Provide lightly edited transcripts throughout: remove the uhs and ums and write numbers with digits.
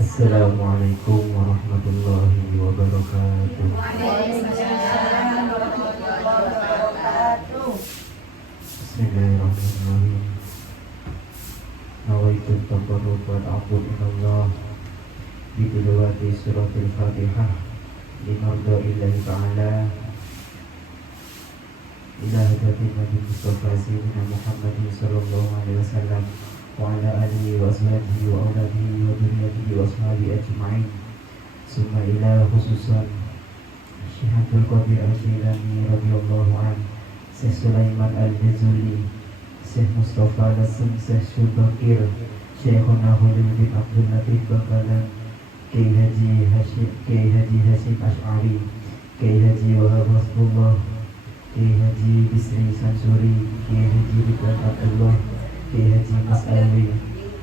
Assalamualaikum warahmatullahi wabarakatuh. Waalaikumsalam warahmatullahi wabarakatuh. Bismillahirrahmanirrahim. Nawaitu taqarrub wal a'bud ilallah bi tilawati suratul Fatihah limarda'illahi ta'ala ila hadratin Nabi Mustafa Sayyidina Muhammadin sallallahu alaihi wasallam wa ala alihi wa ashabihi wa auladihi wa dhurriyyatihi wa ashabihi ajma'in. Summa ila khususan Syekh Abdul Qadir Al-Jilani radhiyallahu anhu, Syekh Sulaiman Al-Jazuli, Syekh Mustafa Lasem, Syekh Syubakir, Syekhuna Khalil bin Abdul Latif Bangkalan, Kiai Haji Hashim Ash'ari, Kiai Haji Wahab Hasbullah, Kiai Haji Bisri Sansuri, Kiai Haji Ridwan Abdullah, Kiai Haji Mas Alwi,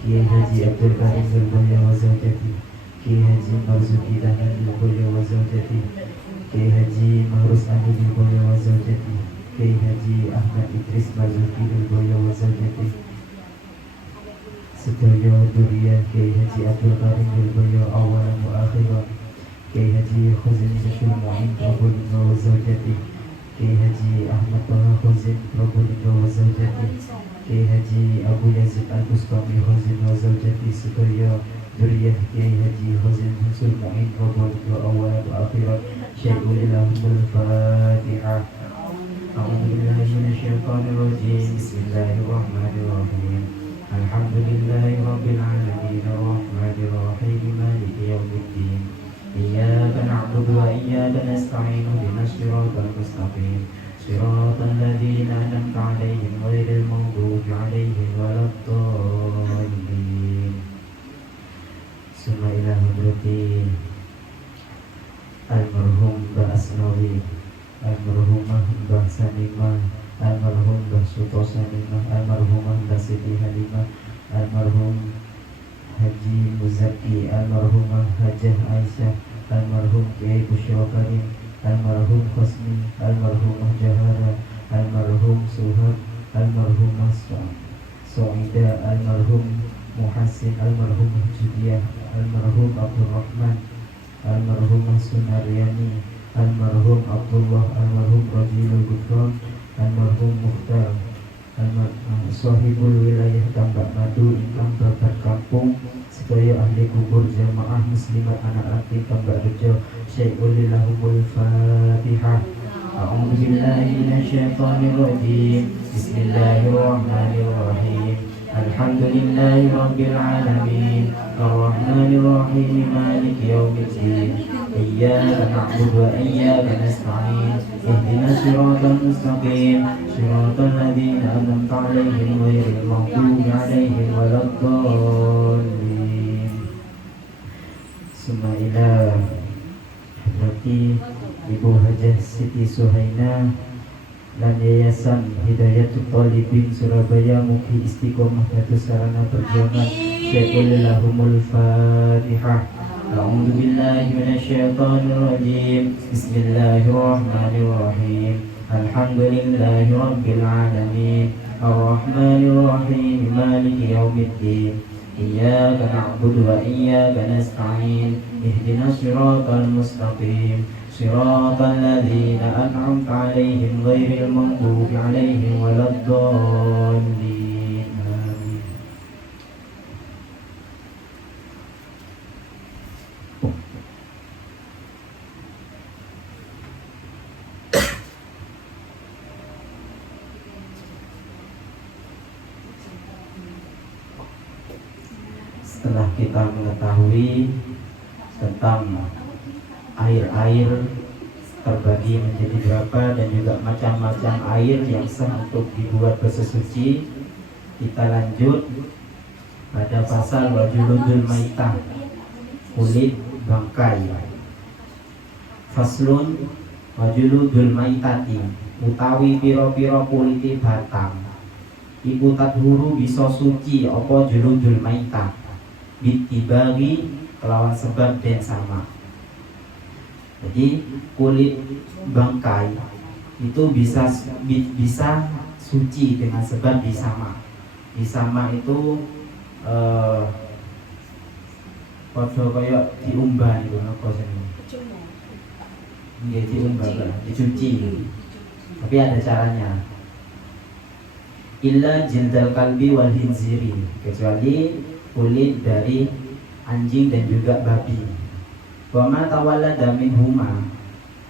Kiai Haji Abdul Karim Zulbaya wa Zawjati, Kiai Haji Marzuki Dahlan Zulbaya wa Zawjati, Kiai Haji Mahrus Andi Zulbaya wa Zawjati, Kiai Haji Ahmad Idris Marzuki Zulbaya wa Zawjati, sedaya duriyah Kiai Haji Abdul Karim Zulbaya awalan wa akhiran, Kiai Haji Khazin Syekh Mu'in Probolinggo wa Zawjati, Kiai Haji Ahmad Taha Khazin Probolinggo wa Zawjati, Kiai Haji Abu Yazid Al-Bustami Khazin wa Zawjati, sedaya duriyah Kiai Haji Khazin Husul Mu'in Probolinggo awalan wa akhiran. Syai'ulillahumul Fatihah. A'udzu billahi minasyaitonir rajim. Bismillahirrahmanirrahim. Alhamdulillahi rabbil alamin arrahmanir rahim maliki yaumiddin. Iyyaka na'budu wa iyyaka nasta'in ihdinas siratal mustaqim. Siratal ladzina an'amta 'alaihim ghairil maghdubi 'alaihim waladdallin. Summa ila hadrati almarhum Mbah Asnawi, almarhumah Mbah Sanimah, almarhum Mbah Sutosanimah, almarhumah Mbah Siti Halimah, almarhum Haji Muzaki, almarhumah Hajah Aisyah, almarhum Kiai Busyra Karim, almarhum Khosmi, almarhumah Jahara, almarhum Suhab, almarhumah Soida, almarhum Muhassin, almarhumah Judiyah, almarhum Abdul Rahman, almarhumah Sunaryani, almarhum Abdullah, almarhum Rajilul Gufron, almarhum Mukhtar, sahibul wilayah Tambak Madu ingkang babar kampung, sedaya ahli kubur jamaah muslimat anak laki Tambak Rejo. Syai'ulillahumul Fatihah. A'udzu billahi minasyaitonir rajim. Bismillahirrahmanirrahim. Alhamdulillahi rabbil alamin arrahmanir rahim maliki yaumiddin. Iyyaka na'budu wa iyyaka nasta'in ihdinas siratal mustaqim siratal ladzina an'amta 'alaihim ghairil maghdubi 'alaihim waladdallin. Summa ila hadrati Ibu Hajah Siti Suhaina dan Yayasan Hidayatul Talibin Surabaya, mugi istiqomah dados sarana perjuangan. Syai'ulillahumul Fatihah. A'udzu billahi minasyaitonir rajim. Bismillahirrahmanirrahim. Alhamdulillahi rabbil alamin arrahmanir rahim maliki yaumiddin. Iyyaka na'budu wa iyyaka nasta'in ihdinas siratal mustaqim siratal ladzina an'amta 'alaihim ghairil maghdubi 'alaihim waladdallin. Amin. Setelah kita mengetahui tentang air-air terbagi menjadi berapa dan juga macam-macam air yang sah untuk dibuat bersesuci, kita lanjut pada pasal wajuludul maitah, kulit bangkai. Faslun wajuludul maitati, utawi piro-piro kuliti batang iku tadhuru bisa suci apa juludul maitah bitibagi kelawan sebab dan sama. Jadi kulit bangkai itu bisa suci dengan sebab disama. Disama itu Padha kaya diumbah niku napa jenenge? Cuma. Nggih diumbah, dicuci. Tapi ada caranya. Illa jildal kalbi wal hinziri, kecuali kulit dari anjing dan juga babi. Wa ma tawallada minhuma,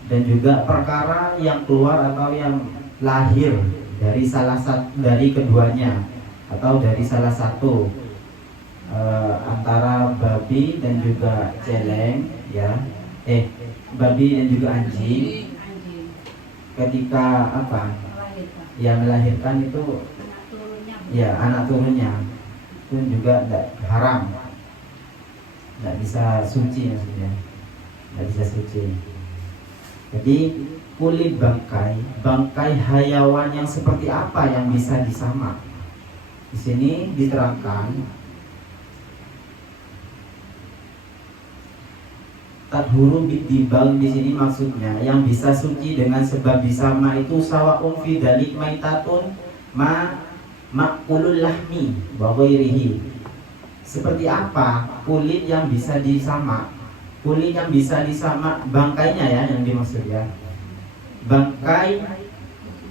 dan juga perkara yang keluar atau yang lahir dari dari keduanya atau dari salah satu antara babi dan juga celeng ya. Babi dan juga anjing ketika apa? Ya melahirkan itu ya anak turunnya itu juga tidak haram, tidak bisa suci maksudnya, tidak bisa suci. Jadi kulit bangkai hayawan yang seperti apa yang bisa disamak? Di sini diterangkan tadhuru bidibal, di sini maksudnya yang bisa suci dengan sebab disama itu sawaun fi dalik maitatun makulul lahmi wa ghairihi. Seperti apa kulit yang bisa disamak? Kulit yang bisa disamak bangkainya ya yang dimaksud ya. Bangkai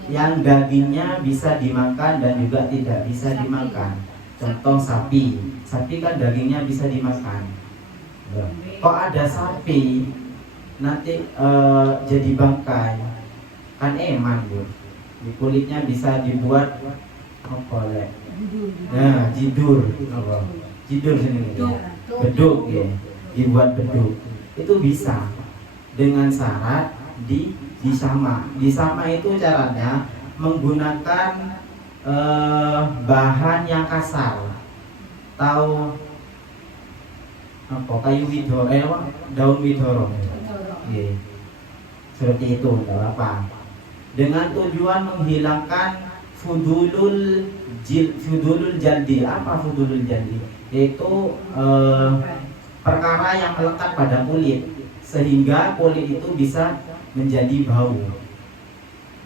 yang dagingnya bisa dimakan dan juga tidak bisa dimakan. Contoh sapi. Sapi kan dagingnya bisa dimakan. Kok ada sapi nanti jadi bangkai, kan eman bu. Di kulitnya bisa dibuat apa le? Nah, jidur apa? Jidur sini beduk ya, dibuat beduk. Itu bisa dengan syarat disama. Disama itu caranya menggunakan bahan yang kasar. Tahu apa kayu widoro, daun widoro, yeah. Seperti itu, tidak apa. Dengan tujuan menghilangkan fudulul jaldi. Apa fudulul jaldi? Yaitu perkara yang melekat pada kulit sehingga kulit itu bisa menjadi bau.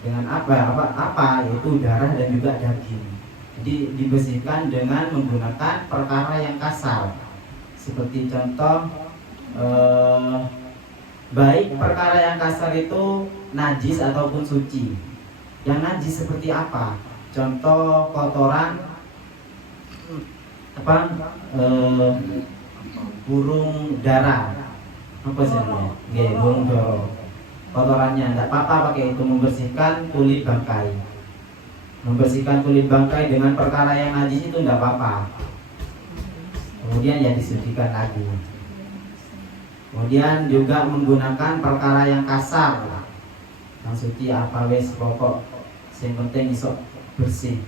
Dengan apa? Yaitu darah dan juga daging. Jadi dibersihkan dengan menggunakan perkara yang kasar. Seperti contoh baik perkara yang kasar itu najis ataupun suci. Yang najis seperti apa? Contoh kotoran burung dara. Apa sebenarnya? Burung doro. Kotorannya tidak apa-apa pakai itu, membersihkan kulit bangkai. Membersihkan kulit bangkai dengan perkara yang najis itu tidak apa-apa. Kemudian ya disucikan lagi. Kemudian juga menggunakan perkara yang kasar. Yang suci apa wes pokok, yang penting iso bersih.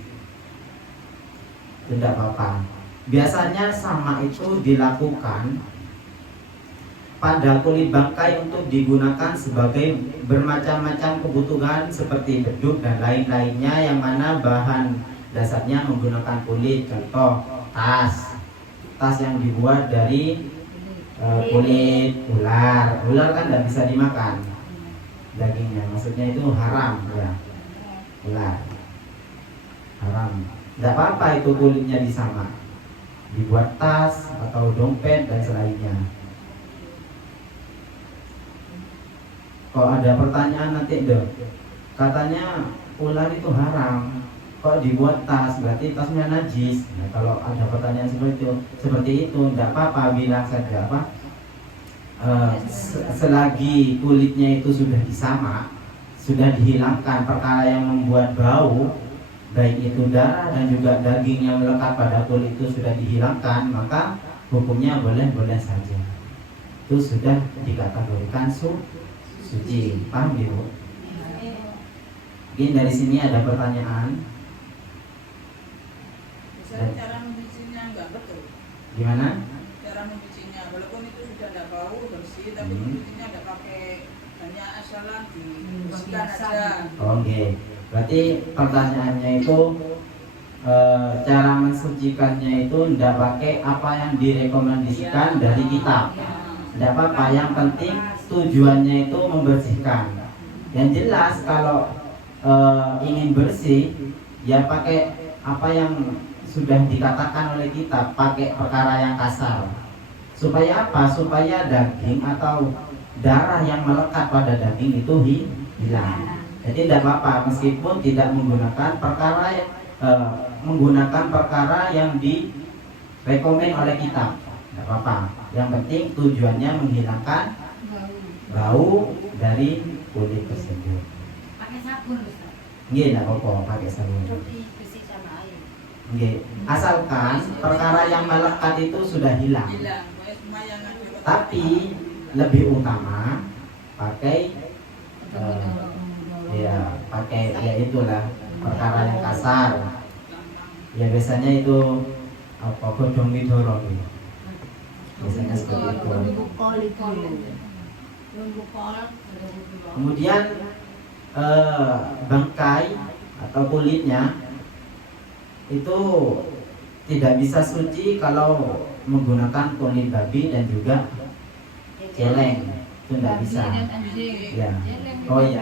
Tidak apa-apa. Biasanya sama itu dilakukan pada kulit bangkai untuk digunakan sebagai bermacam-macam kebutuhan seperti beduk dan lain-lainnya yang mana bahan dasarnya menggunakan kulit. Contoh tas yang dibuat dari kulit ular. Ular kan tidak bisa dimakan dagingnya, maksudnya itu haram ya. Ular haram, tidak apa-apa itu kulitnya disamak, dibuat tas atau dompet dan selainnya. Kalau ada pertanyaan nanti deh, katanya ular itu haram, kok dibuat tas, berarti tasnya najis. Nah, kalau ada pertanyaan seperti itu, tidak apa-apa, bilang saja apa? Selagi kulitnya itu sudah disamak, sudah dihilangkan perkara yang membuat bau, baik itu darah dan juga daging yang melekat pada kulit itu sudah dihilangkan, maka hukumnya boleh-boleh saja. Itu sudah dikategorikan suci. Paham ya, Bu? Mungkin dari sini ada pertanyaan. Cara mencucinya enggak betul. Gimana? Cara mencucinya, walaupun itu sudah tidak bau bersih, tapi mencucinya tidak pakai hanya asalan dibersihkan aja. Oke. Berarti pertanyaannya itu cara mensucikannya itu tidak pakai apa yang direkomendasikan dari kitab. Tidak apa-apa, yang penting tujuannya itu membersihkan. Yang jelas kalau ingin bersih ya pakai apa yang sudah dikatakan oleh kitab, pakai perkara yang kasar. Supaya apa? Supaya daging atau darah yang melekat pada daging itu hilang. Jadi tidak apa-apa meskipun tidak menggunakan perkara yang direkomend oleh kitab. Tidak apa-apa. Yang penting tujuannya menghilangkan bau dari kulit tersebut. Pakai sabun Ustaz. Nggih, tidak apa-apa pakai sabun. Bersih sama air. Nggih, asalkan perkara yang melekat itu sudah hilang. Hilang, pokoknya semua yang ada. Tapi lebih utama pakai pakai ya itulah perkara yang kasar. Ya biasanya itu apa godhong widoro gitu. Biasanya seperti itu. Kemudian bangkai atau kulitnya itu tidak bisa suci kalau menggunakan kulit babi dan juga celeng, itu tidak bisa. Ya. Oh ya,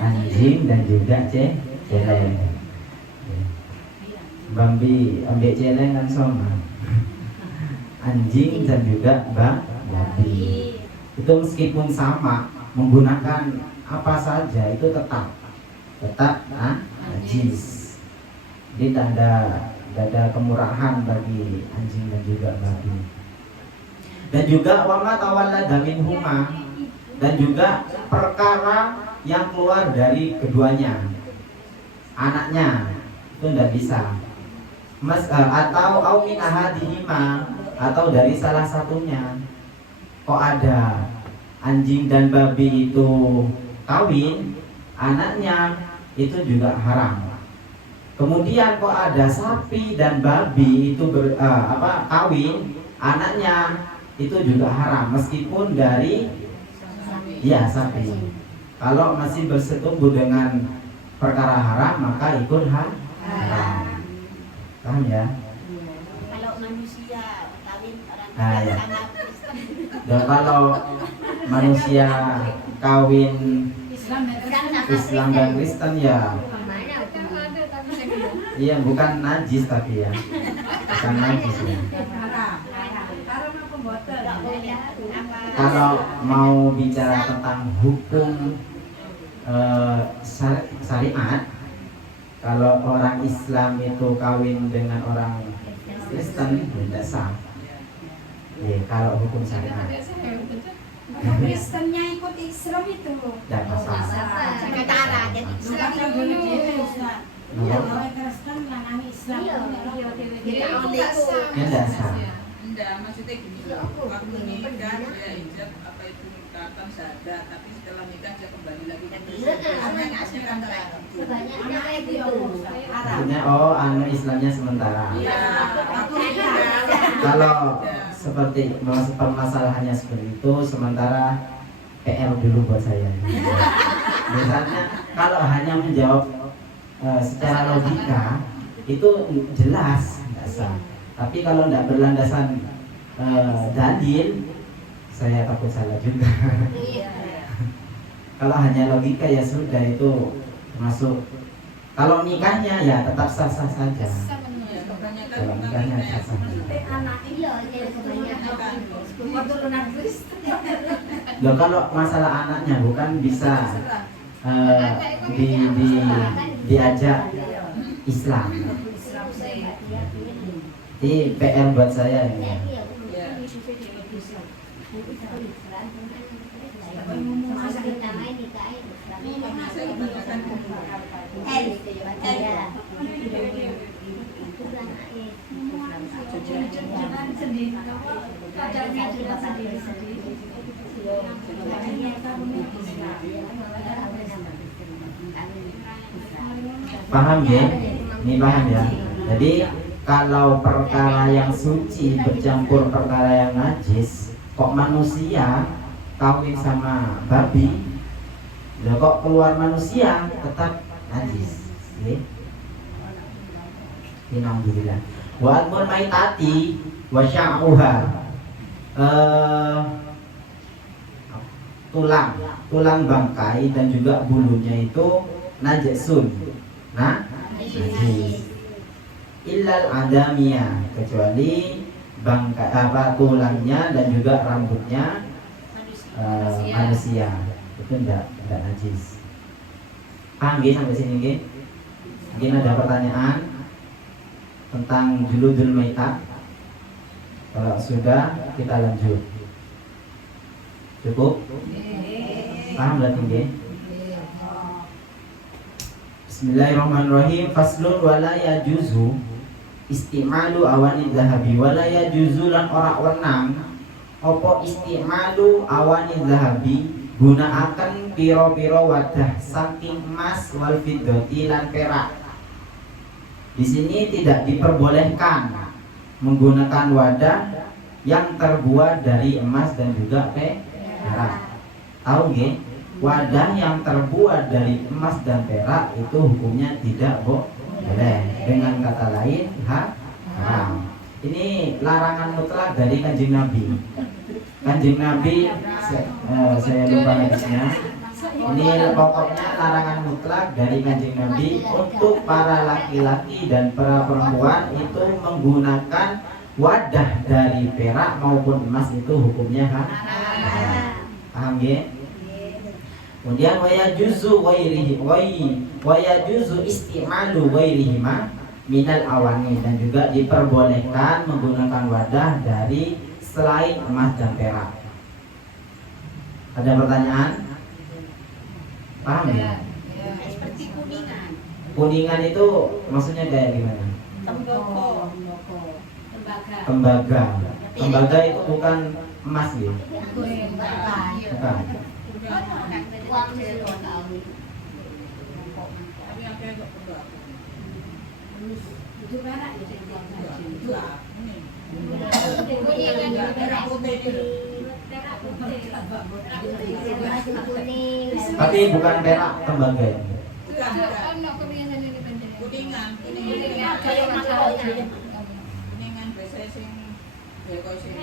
anjing dan juga celeng. Babi ambek celeng kan sama. Anjing dan juga babi. Itu meskipun sama menggunakan apa saja itu tetap najis. Jadi tidak ada kemurahan bagi anjing dan juga babi. Dan juga wama tawallada minhuma, dan juga perkara yang keluar dari keduanya, anaknya itu tidak bisa. Atau au min ahadihima, atau dari salah satunya. Kok ada anjing dan babi itu kawin, anaknya itu juga haram. Kemudian kok ada sapi dan babi itu kawin, anaknya itu juga haram meskipun dari sapi. Kalau masih bersetumbuh dengan perkara haram maka ikut haram. Paham ya? Kalau manusia kawin orang Ya. sama Kristen. Dan kalau manusia kawin Islam dan Kristen ya, iya bukan najis tapi ya, bukan najis ya. Kalau mau bicara tentang hukum syariat, kalau orang Islam itu kawin dengan orang Kristen tidak sah. Ya, kalau hukum syariat. Kristennya ikut Islam itu. Tidak masalah. Sementara jadi Islam dulu. Iya, kalau Kristen lanang Islam. Tidak sah. Enggak, maksudnya gini, waktu nikah dia ijab apa itu nikahkan sadar, tapi setelah nikah dia kembali lagi ke Kristen. Sebanyak itu. Maksudnya Islamnya sementara. Iya, aku nikah. Kalau seperti permasalahannya seperti itu, sementara PR dulu buat saya. Misalnya kalau hanya menjawab secara logika itu jelas tidak sah. Tapi kalau tidak berlandasan dalil, saya takut salah juga. Kalau hanya logika ya sudah itu masuk. Kalau nikahnya ya tetap sah-sah saja. Kalau nikahnya sah-sah. Loh, kalau masalah anaknya bukan bisa diajak Islam. Ini PR buat saya ini. Paham ya? Ini paham ya? Jadi kalau perkara yang suci bercampur perkara yang najis, kok manusia kawin sama babi, kok keluar manusia tetap najis. Alhamdulillah. Wa al maitati wa sya'uha, tulang bangkai dan juga bulunya itu najasun. Najis. Illal adamiyah, kecuali bangkai tulangnya dan juga rambutnya manusia. Itu enggak najis. Paham nggih sampai sini nggih? Mungkin ada pertanyaan tentang juludul maitah. Kalau sudah, kita lanjut. Cukup? Paham berarti nggih? Bismillahirrahmanirrahim. Faslun wala yajuzu istimalu awani zahabi wala yajuzu lan ora wenang apa istimalu awani zahabi gunakaken pira-pira wadah saking emas wal fiddati lan perak. Di sini tidak diperbolehkan menggunakan wadah yang terbuat dari emas dan juga perak. Tahu nggih? Wadah yang terbuat dari emas dan perak itu hukumnya tidak boleh. Dengan kata lain haram. Ini larangan mutlak dari Kanjeng Nabi. Kanjeng Nabi saya lupa hadisnya. Ini pokoknya larangan mutlak dari Kanjeng Nabi untuk para laki-laki dan para perempuan itu menggunakan wadah dari perak maupun emas itu hukumnya haram. Paham ya? Kemudian wayajuzu istimalu ghairihima minal awani, dan juga diperbolehkan menggunakan wadah dari selain emas dan perak. Ada pertanyaan? Paham ya? Seperti kuningan. Kuningan itu maksudnya kayak gimana? Tembaga. Tembaga. Tembaga itu bukan emas ya? Bukan. Tapi apa yang kok perak? Itu perak ya saya bilang tadi. Itu lah, ini. Kuningan Perak putih itu. Tapi bukan perak tembaga ya? Bukan, kuningan. Kuningan biasanya sing ya kok sing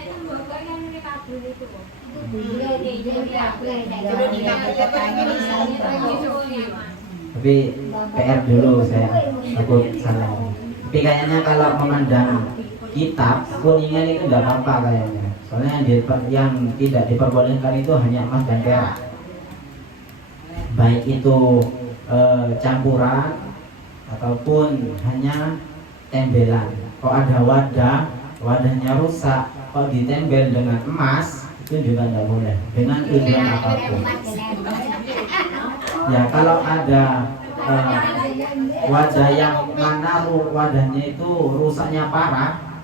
tapi PR dulu, saya takut salah. Tapi kayaknya kalau memandang kitab kuningan itu tidak apa-apa kayaknya. Soalnya yang tidak diperbolehkan itu hanya emas dan perak. Baik itu campuran ataupun hanya tembelan. Kalau ada wadahnya rusak, kalau ditempel dengan emas itu juga tidak boleh dengan tujuan apapun. Ya kalau ada wadah yang mana wadahnya itu rusaknya parah,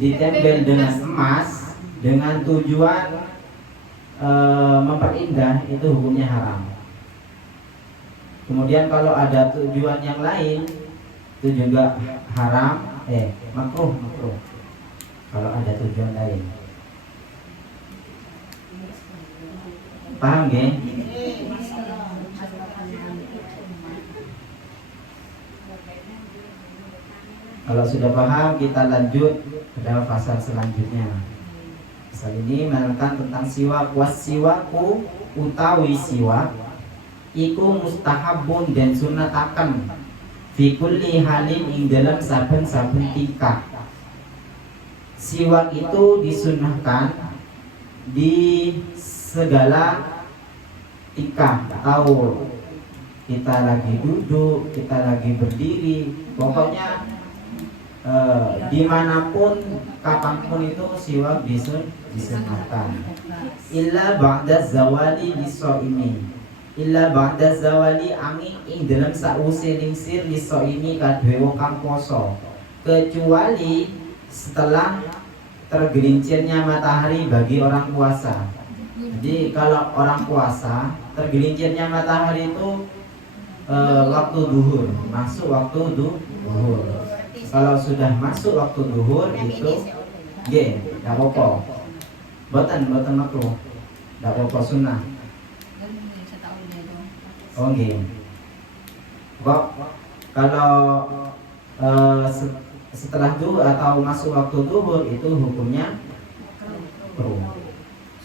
ditempel dengan emas dengan tujuan memperindah, itu hukumnya haram. Kemudian kalau ada tujuan yang lain itu juga haram, makruh kalau ada tujuan lain. Paham nggih? Kalau sudah paham, kita lanjut pada pasal selanjutnya. Pasal ini menerangkan tentang siwak. Wasiwaku utawi siwak iku mustahabun dan sunataken fi kulli halin ing dalam saben-saben tingkah. Siwak itu disunahkan di segala tingkah, atau kita lagi duduk, kita lagi berdiri, pokoknya dimanapun, kapanpun itu siwak disunahkan. Illa ba'da zawali lisoimi, illa ba'da zawali angin ing dalam sause lingsir lisoimi kadhe wong kang poso, kecuali setelah tergelincirnya matahari bagi orang puasa. Jadi kalau orang puasa, tergelincirnya matahari itu waktu duhur, masuk waktu duhur. Kalau sudah masuk waktu duhur itu tidak apa-apa. Boten makruh. Tidak apa-apa, sunnah. Oh nggih. Kok kalau setelah duhur atau masuk waktu duhur itu hukumnya makruh.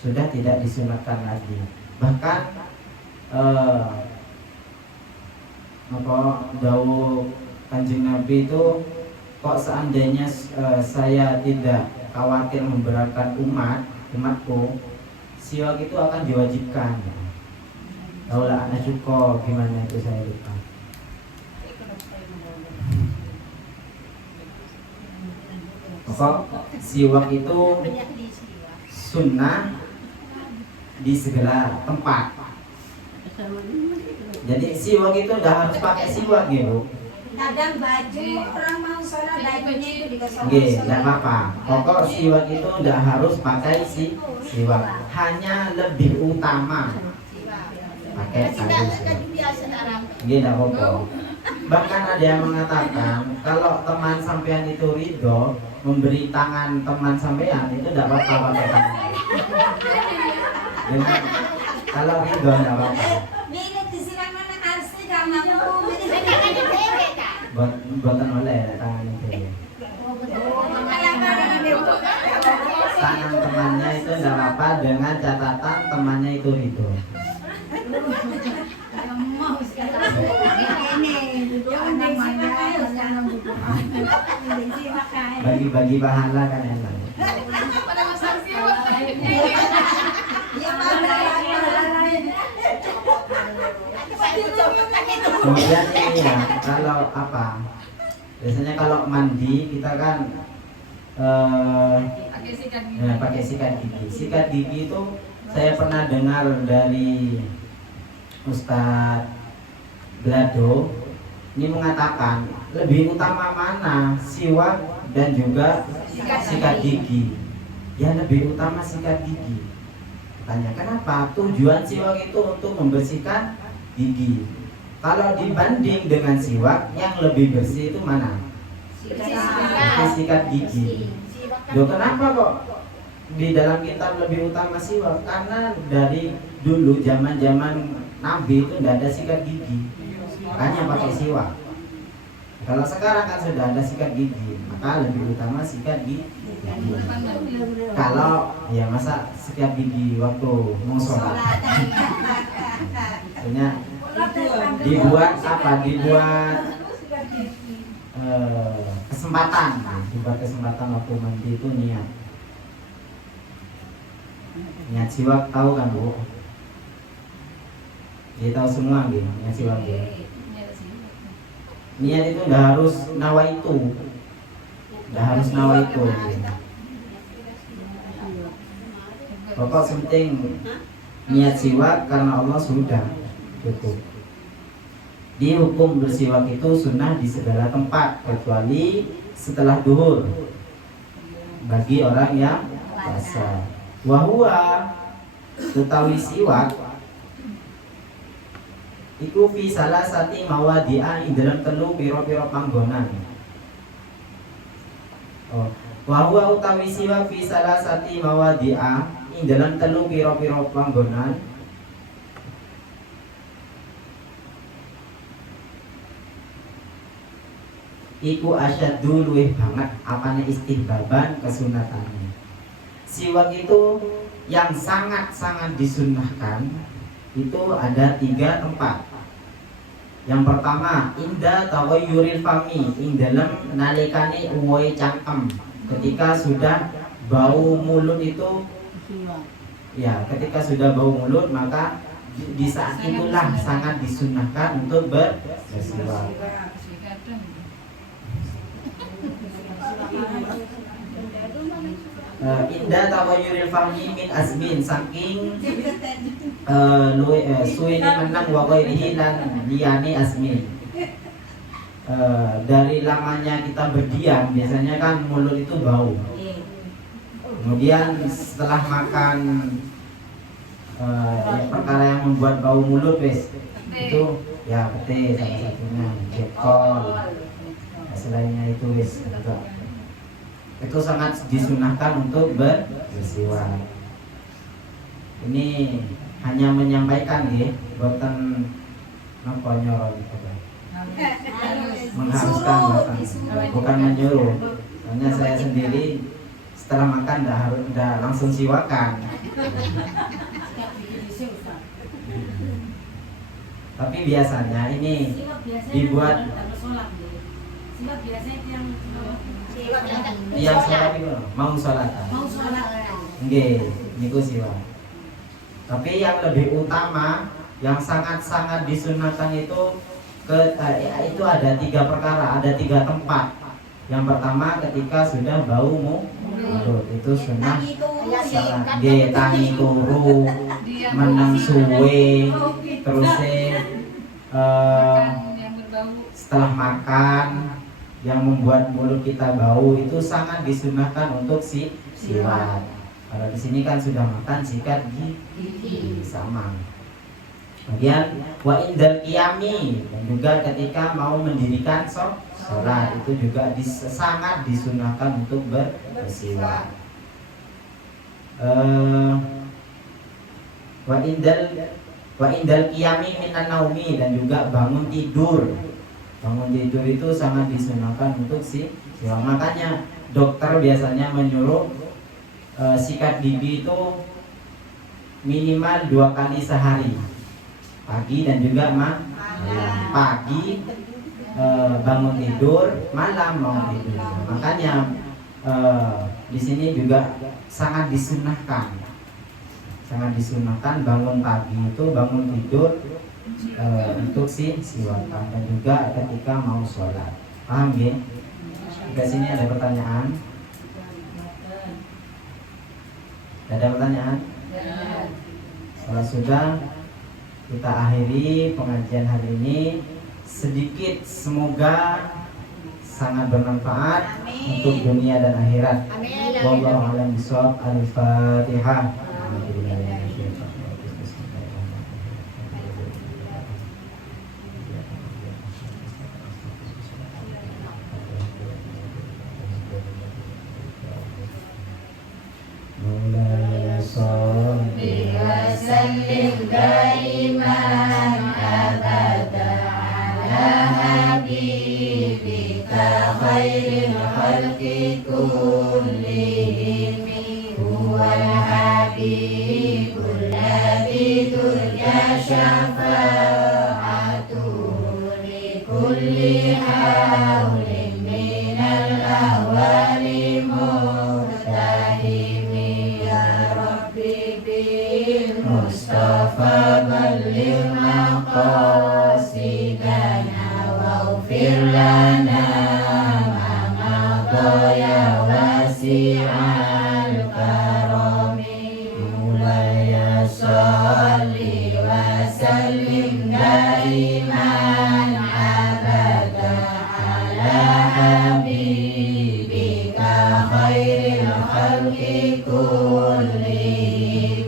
Sudah tidak disunatkan lagi. Bahkan dawuh Kanjeng Nabi itu, kok seandainya saya tidak khawatir memberatkan umatku, siwak itu akan diwajibkan. Laula ana syukur, gimana itu saya lupa. Pokok siwak itu sunnah di segala tempat. Jadi siwak itu udah harus pakai siwak gitu. Kadang baju orang mau sholat bajunya itu dikasih. Oke, tidak apa-apa. Pokok siwak itu udah harus pakai siwak. Hanya lebih utama pakai kayu siwak. Tidak apa-apa. Bahkan ada yang mengatakan kalau teman sampean itu ridho memberi tangan teman sampean itu tidak apa-apa pakai tangan. Kalau ridho tidak apa-apa. Buatan oleh tangan itu. Tangan temannya itu tidak apa dengan catatan temannya itu ridho. Bagi-bagi pahala kan enak. Kemudian ini ya, kalau apa? Biasanya kalau mandi kita kan pakai sikat gigi. Sikat gigi itu saya pernah dengar dari Ustadz Blado. Ini mengatakan lebih utama mana siwak dan juga sikat gigi. Ya lebih utama sikat gigi. Tanya kenapa? Tujuan siwak itu untuk membersihkan gigi. Kalau dibanding dengan siwak, yang lebih bersih itu mana? Sikat gigi. Loh, kenapa kok di dalam kitab lebih utama siwak? Karena dari dulu zaman-zaman Nabi itu tidak ada sikat gigi, makanya pakai siwak. Kalau sekarang kan sudah ada sikat gigi, maka lebih utama sikat gigi. Kalau ya masa sikat gigi waktu mau sholat, maksudnya dibuat apa? Dibuat kesempatan waktu mandi itu niat siwak, tahu kan Bu? Dia tahu semua gitu, niat siwak gitu. Niat itu udah harus nawaitu gitu. Pokok penting niat siwak karena Allah sudah cukup. Di hukum bersiwak itu sunnah di segala tempat kecuali setelah duhur bagi orang yang puasa. Wahua tetawi siwak iku fi salasati mawadi'a ing dalam telu pira-pira panggonan. Wahua utawi siwak fi salasati mawadi'a ing dalam telu pira-pira panggonan. Iku asyaddu luwih banget apane istihbaban kesunatannya. Siwak itu yang sangat-sangat disunnahkan itu ada 3 tempat. Yang pertama, inda taghayyuril fami, ing dalem nalikane uwohe cangkem. Ketika sudah bau mulut itu ya, ketika sudah bau mulut maka di saat itulah sangat disunnahkan untuk bersiwak. Indah tawayuril fahmi min azmin saking suwini menang wa ghairihi lan liyane azmin. Dari lamanya kita berdiam biasanya kan mulut itu bau. Kemudian setelah makan perkara yang membuat bau mulut itu ya pete salah satunya, jekol. Selainnya itu itu sangat disunahkan untuk bersiwak. Ini hanya menyampaikan ya, buatan nyoron mengharuskan bukan menyuruh. Soalnya saya sendiri setelah makan dah langsung siwakan. Tapi biasanya ini dibuat biasanya yang Tiyang sholat itu mau sholat. Mau sholat. Nggih, niku siwa. Tapi yang lebih utama, yang sangat-sangat disunahkan itu itu ada 3 perkara, ada 3 tempat. Yang pertama ketika sudah bau mulut, itu sunnah sholat. Nggih, tangi turu, menang suwe, terus setelah makan yang membuat mulut kita bau itu sangat disunahkan untuk siwak. Kalau di sini kan sudah makan sikat gigi sama. Kemudian wa indal qiyami, dan juga ketika mau mendirikan sholat itu juga sangat disunahkan untuk bersiwak. Wa indal qiyami minan naumi, dan juga bangun tidur. Bangun tidur itu sangat disunahkan untuk siwak. Makanya dokter biasanya menyuruh sikat gigi itu minimal 2 kali sehari, pagi dan juga malam. Pagi bangun tidur, malam mau tidur. Makanya di sini juga sangat disunahkan bangun pagi itu bangun tidur untuk siwakan, dan juga ketika mau sholat. Paham ya? Di sini ada pertanyaan? Ada pertanyaan? Kalau sudah, kita akhiri pengajian hari ini. Sedikit, semoga sangat bermanfaat untuk dunia dan akhirat. Wallahu a'lam bishawab. Al-Fatihah. Salli wa sallim daiman abada ala habibika khairil khalqi kullihim, huwal habibul ladzi turja syafa'atuhu li kulli hawlin minal ahwali muhtahimi. Ya Rabbi bil Mustafa balligh maqasidana waghfir lana ma madha ya wasi'al karami. Mulaya salli wa sallim daiman abada ala habibika khairil khalqi kullihim,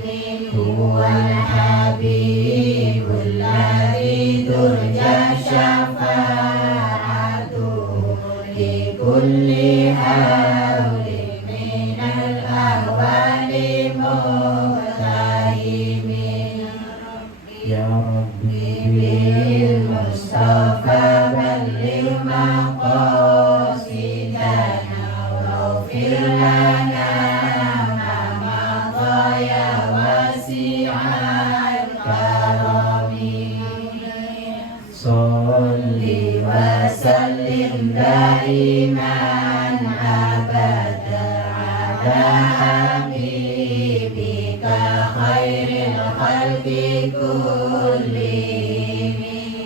huwal habibul ladzi turja syafa'atuhu li kulli hawlin minal ahwali muhtahimi. Ya Rabbi bil Mustafa balligh maqasidana waghfir lana ma madha ya wasi'al karami. Salli wa sallim daiman abada ala habibika khairil khalqi kullihim,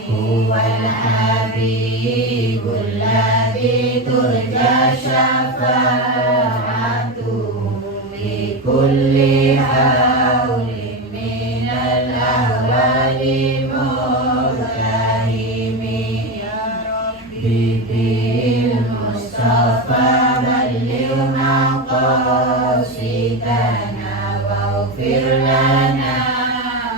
huwal habibul ladzi turja syafa'atuhu li kulli hawlin minal ahwali muhtahimi. Ya Rabbi bil Mustafa balligh maqasidana waghfir lana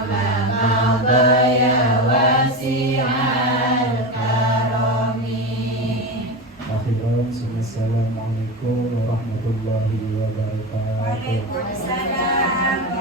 ma madha ya wasi'al karami. Akhiran, Assalamualaikum warahmatullahi wabarakatuh. Waalaikumsalam.